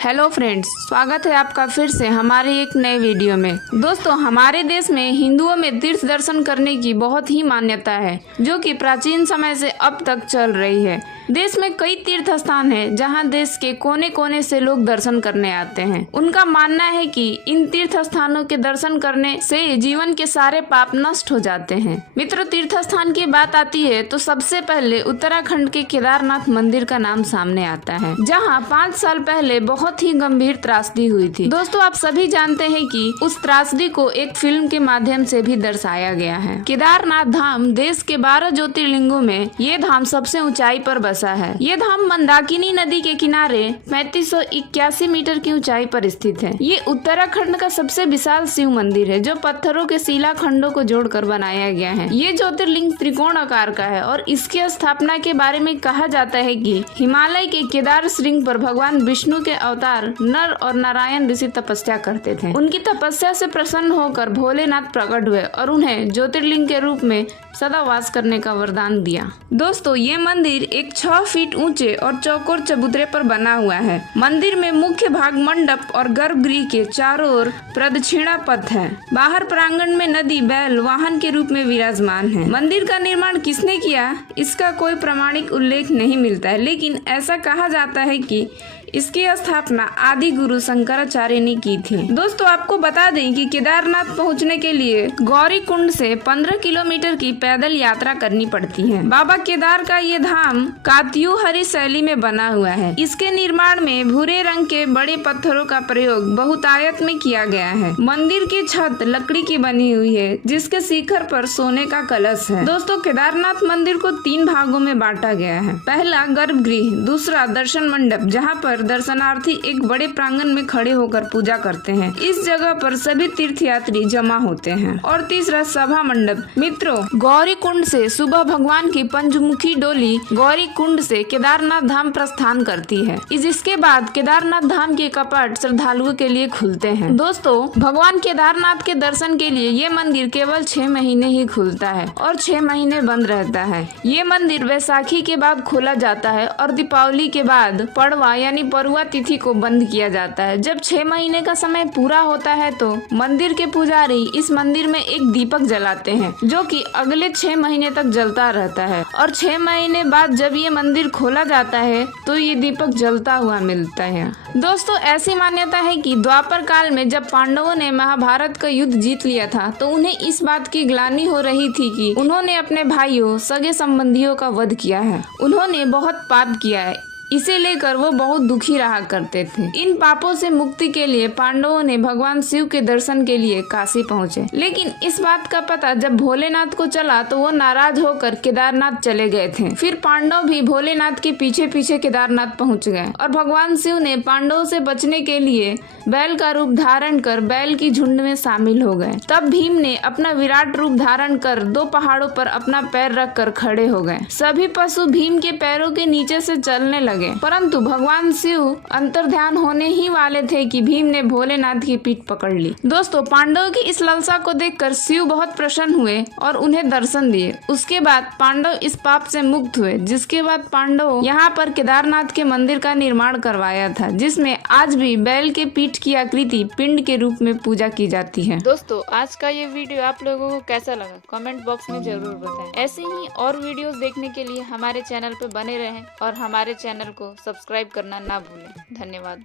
Hello friends, स्वागत है आपका फिर से हमारे एक नए वीडियो में। दोस्तों, हमारे देश में हिंदुओं में तीर्थ दर्शन करने की बहुत ही मान्यता है, जो कि प्राचीन समय से अब तक चल रही है। देश में कई तीर्थ स्थान हैं, जहां देश के कोने कोने से लोग दर्शन करने आते हैं। उनका मानना है कि इन तीर्थ स्थानों के दर्शन करने से जीवन के सारे पाप नष्ट हो जाते हैं। मित्रों, तीर्थ स्थान की बात आती है तो सबसे पहले उत्तराखंड के केदारनाथ मंदिर का नाम सामने आता है, जहां 5 साल पहले बहुत ही गंभीर त्रासदी हुई थी। दोस्तों, आप सभी जानते हैं कि उस त्रासदी को एक फिल्म के माध्यम से भी दर्शाया गया है। केदारनाथ धाम देश के 12 ज्योतिर्लिंगों में ये धाम सबसे ऊंचाई पर बसा है। ये धाम मंदाकिनी नदी के किनारे 3581 मीटर की ऊंचाई पर स्थित है। ये उत्तराखंड का सबसे विशाल शिव मंदिर है, जो पत्थरों के शिला खंडों को जोड़कर बनाया गया है। ये ज्योतिर्लिंग त्रिकोण आकार का है और इसकी स्थापना के बारे में कहा जाता है कि हिमालय के केदार श्रृंग पर भगवान विष्णु के अवतार नर और नारायण ऋषि तपस्या करते थे। उनकी तपस्या से प्रसन्न होकर भोलेनाथ प्रकट हुए और उन्हें ज्योतिर्लिंग के रूप में सदा वास करने का वरदान दिया। दोस्तों, ये मंदिर एक 6 फीट ऊंचे और चौकोर चबूतरे पर बना हुआ है। मंदिर में मुख्य भाग मंडप और गर्भगृह के चारों ओर प्रदक्षिणा पथ है। बाहर प्रांगण में नदी बैल वाहन के रूप में विराजमान है। मंदिर का निर्माण किसने किया, इसका कोई प्रामाणिक उल्लेख नहीं मिलता है, लेकिन ऐसा कहा जाता है कि इसकी स्थापना आदि गुरु शंकराचार्य ने की थी। दोस्तों, आपको बता दें कि केदारनाथ पहुंचने के लिए गौरी कुंड से 15 किलोमीटर की पैदल यात्रा करनी पड़ती है। बाबा केदार का ये धाम कात्यूहरी शैली में बना हुआ है। इसके निर्माण में भूरे रंग के बड़े पत्थरों का प्रयोग बहुतायत में किया गया है। मंदिर की छत लकड़ी की बनी हुई है, जिसके शिखर पर सोने का कलश है। दोस्तों, केदारनाथ मंदिर को 3 भागों में बांटा गया है। पहला गर्भगृह, दूसरा दर्शन मंडप, जहाँ पर दर्शनार्थी एक बड़े प्रांगण में खड़े होकर पूजा करते हैं। इस जगह पर सभी तीर्थयात्री जमा होते हैं। और तीसरा सभा मंडप। मित्रों, गौरी कुंड से सुबह भगवान की पंचमुखी डोली गौरी कुंड से केदारनाथ धाम प्रस्थान करती है। इसके बाद केदारनाथ धाम के कपाट श्रद्धालुओं के लिए खुलते हैं। दोस्तों, भगवान केदारनाथ के दर्शन के लिए ये मंदिर केवल 6 महीने ही खुलता है और 6 महीने बंद रहता है। ये मंदिर वैसाखी के बाद खोला जाता है और दीपावली के बाद पड़वा यानी परुआ तिथि को बंद किया जाता है। जब 6 महीने का समय पूरा होता है तो मंदिर के पुजारी इस मंदिर में एक दीपक जलाते हैं, जो कि अगले 6 महीने तक जलता रहता है। और 6 महीने बाद जब ये मंदिर खोला जाता है तो ये दीपक जलता हुआ मिलता है। दोस्तों, ऐसी मान्यता है कि द्वापर काल में जब पांडवों ने महाभारत का युद्ध जीत लिया था, तो उन्हें इस बात की ग्लानि हो रही थी कि उन्होंने अपने भाइयों सगे संबंधियों का वध किया है। उन्होंने बहुत पाप किया है, इसे लेकर वो बहुत दुखी रहा करते थे। इन पापों से मुक्ति के लिए पांडवों ने भगवान शिव के दर्शन के लिए काशी पहुँचे। लेकिन इस बात का पता जब भोलेनाथ को चला तो वो नाराज होकर केदारनाथ चले गए थे। फिर पांडव भी भोलेनाथ के पीछे पीछे केदारनाथ पहुँच गए और भगवान शिव ने पांडवों से बचने के लिए बैल का रूप धारण कर बैल की झुंड में शामिल हो गए। तब भीम ने अपना विराट रूप धारण कर 2 पहाड़ों पर अपना पैर रख कर खड़े हो गए। सभी पशु भीम के पैरों के नीचे से चलने लगे, परंतु भगवान शिव अंतर्ध्यान होने ही वाले थे कि भीम ने भोलेनाथ की पीठ पकड़ ली। दोस्तों, पांडवों की इस लालसा को देखकर शिव बहुत प्रसन्न हुए और उन्हें दर्शन दिए। उसके बाद पांडव इस पाप से मुक्त हुए, जिसके बाद पांडवों यहाँ पर केदारनाथ के मंदिर का निर्माण करवाया था, जिसमें आज भी बैल के पीठ की आकृति पिंड के रूप में पूजा की जाती है। दोस्तों, आज का ये वीडियो आप लोगों को कैसा लगा, कमेंट बॉक्स में जरूर बताएं। ऐसे ही और वीडियोस देखने के लिए हमारे चैनल पे बने रहें और हमारे चैनल को सब्सक्राइब करना ना भूलें। धन्यवाद।